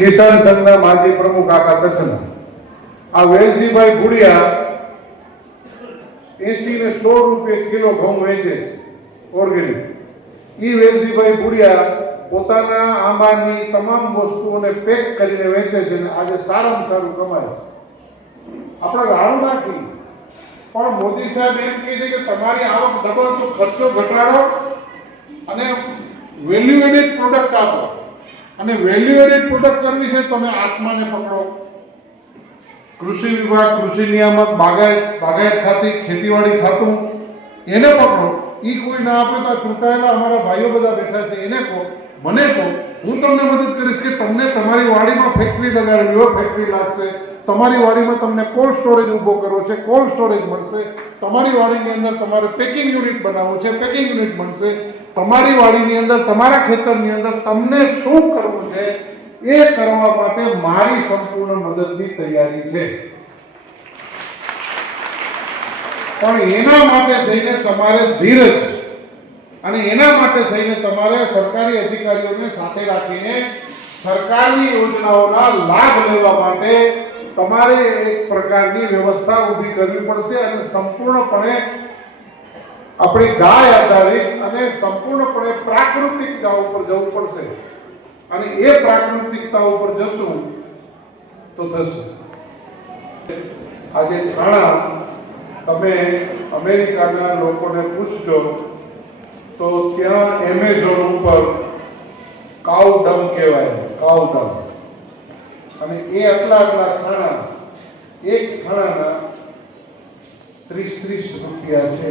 કિસાન સંઘના માજી પ્રમુખ આખા કચ્છના આ વેલજીભાઈ ભુડિયા 80 ને 100 રૂપિયા કિલો ઘઉં વેચે ઓર્ગેનિક। ઈ વેલજીભાઈ ભુડિયા પોતાના આંબાની તમામ વસ્તુઓને પેક કરીને વેચે છે અને આજે સારામાં સારું કમાય। આપણે રાડું નાખી પણ મોદી સાહેબ એમ કહે છે કે તમારી આવક ડબલ તો ખર્ચો ઘટાડો અને વેલ્યુ એડેડ પ્રોડક્ટ આપો। અને વેલ્યુ એડેડ પ્રોડક્ટ કરવી છે તમે આત્માને પકડો। કૃષિ વિભાગ, કૃષિ નિયામક, બાગાયત ખાતી, ખેતીવાડી ખાતું એને પકડો। ઈ કોઈ ના આપે તો ચૂંટાયેલા અમારા ભાઈઓ બધા બેઠા છે એને કહો, મને કહો, હું તમને મદદ કરીશ કે તમને તમારી વાડીમાં ફેક્ટરી લગાડવી હોય ફેક્ટરી લાગશે। તમારી વાડીમાં તમને કોલ્ડ સ્ટોરેજ ઊભો કરવો છે, કોલ્ડ સ્ટોરેજ મળશે। તમારી વાડીની અંદર તમારે પેકિંગ યુનિટ બનાવવું છે, પેકિંગ યુનિટ બનશે। તમારી વાડીની અંદર, તમારા ખેતરની અંદર તમને શું કરવું છે એ કરવા માટે મારી સંપૂર્ણ મદદની તૈયારી છે। પણ એના માટે થઈને તમારે ધીરજ અને એના માટે થઈને તમારે સરકારી અધિકારીઓને સાથે રાખીને સરકારની યોજનાઓના લાભ લેવા માટે તમારે એક પ્રકારની વ્યવસ્થા ઊભી કરવી પડશે અને સંપૂર્ણપણે આપણી ગાય આધારિત અને સંપૂર્ણપણે પ્રાકૃતિકતા ઉપર જવું પડશે। અને એ પ્રાકૃતિકતા ઉપર જશું તો થશે। આજે છાણા તમે અમેરિકાના લોકોને પૂછજો તો ત્યાં એમેઝોન ઉપર કાઉ ડંગ કહેવાય, કાઉ ડંગ, અને એ આટલા છાણા એક છાણાના 30 રૂપિયા છે।